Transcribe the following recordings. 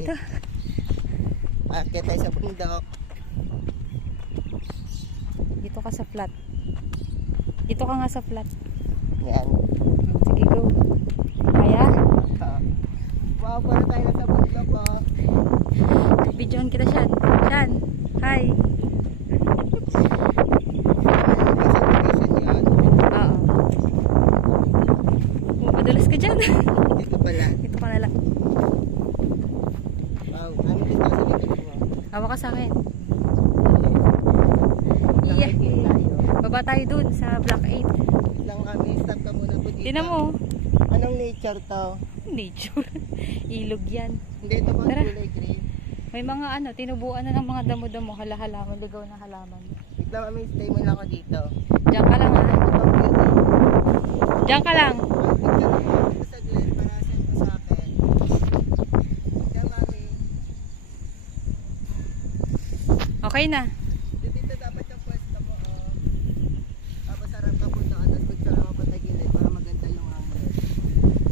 Dito. Akit tayo sa bundok. Dito ka sa flat. Dito ka nga sa flat. Yan. Sige, go. Kaya? Wow, para tayo na sa bundok oh. Videohan kita, Shan. Shan, hi. Oo. Madulas ka dyan. Dito pala. Dito ka na lang. Wow, ano dito sa likod mo? Hawa ka sa akin. Nakikita Yeah. tayo. Baba tayo dun sa Block 8. Lang kami, stop ka muna po dito. Tingnan mo. Anong nature to? Nature. Ilog yan. Hindi, ito ba Tara. kulay green? May mga ano, tinubuan na ng mga damo-damo, hala-halaman, ligaw na halaman. Wait lang kami, stay muna ako dito. Diyan ka lang ha. Itong beauty. Diyan ka lang. Picture mo sa Glenn para send mo sa akin. Diyan kami. Okay na. Dito dapat yung pwesto mo oh. Tapos harap ka punta ka, tapos picture mo patagilid para maganda yung angle.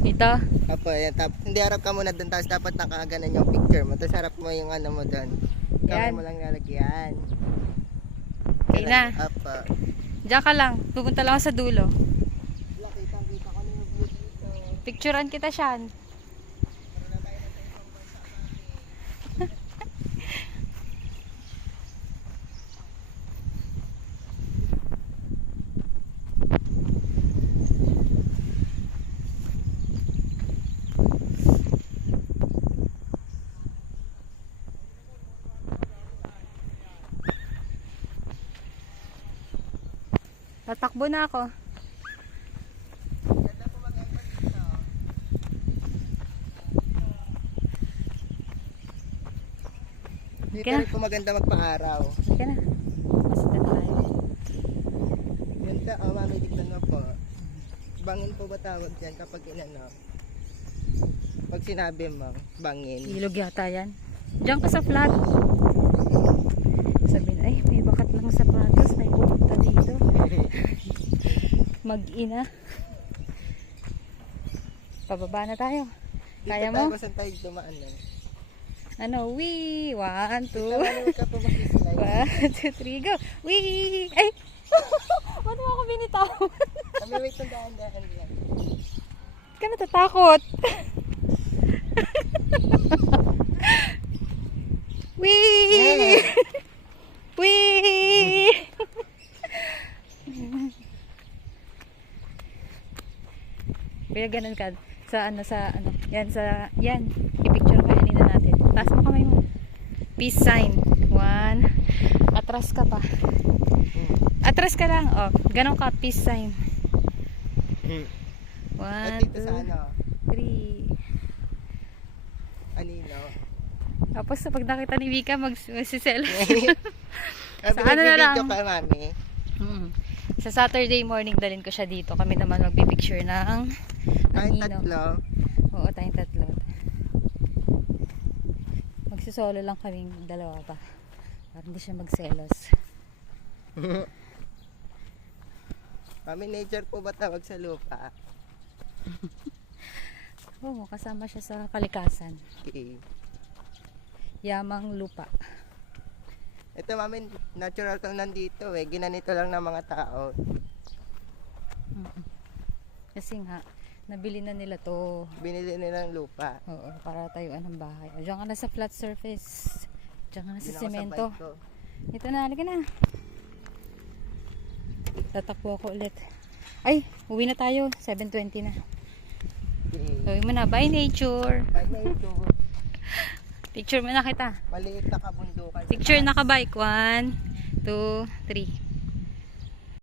Dito. Apo, yan, hindi harap ka muna doon, tapos dapat nakaganan yung picture mo. Tapos harap mo yung ano mo doon. Kamay Yan. mo lang lalagyan. Okay na. Apo. Diyan ka lang. Pupunta lang ako sa dulo. Kitang-kita ko na yung view dito. Picturean kita, Shan. Tatakbo na ako. Ganda po mag-ipa dito. Dito Okay na. rin po maganda magpa-araw. Sige na. Masdan tayo. Ganda, oh mami, tignan mo po. Bangin po ba tawag dyan kapag inano? Pag sinabi mo, bangin. Ilog yata yan. Diyan ka sa flat. Sabi na, ay, may bakat lang sapatos. May pupunta dito. Mag-ina. Pababa na tayo. Kaya mo? Dito tayo, tayo dumaan na. Ano? Wee! 1, 2. Huwag ka po mag-slide. 1, 2, 3, go! Wee! Ay! Ba't mo ako binitaw? Kami wait ng daan-daan lang. Ba't ka natatakot? Wee! Wee! Kaya ganun ka sa ano yan i-picture ka kanina natin. Taas mo kamay mo. Peace sign. 1. Atras ka pa. Atras ka lang. Oh, ganun ka, peace sign. 1, At dito sa 2, ano, 3. anino. Tapos pag nakita ni Vika magsisel. Sabi ano na lang? video ka, mami. Sa Saturday morning dalhin ko siya dito. Kami naman magpipicture ng Kahit Nino. tatlo. Oo, tayong tatlo. Magsisolo lang kaming dalawa pa. Para hindi siya magselos. Mami, nature po ba tawag sa lupa? Oo, kasama siya sa kalikasan. Okay. Yamang lupa. Ito mami, natural to nandito eh. Ginanito lang ng mga tao. Kasi nga, nabili na nila to. Binili nila ng lupa. Oo, para tayuan ng bahay. O, diyan ka na sa flat surface. Diyan ka na sa Hindi na ako semento. bike ko. Ito na, halika na. Tatakbo ako ulit. Ay, uwi na tayo. 7:20 na. Okay. Uwi mo na. Bye nature. Bye na ito. Picture mo na kita. Maliit na kabundukan. Picture na ka bike. 1, 2, 3.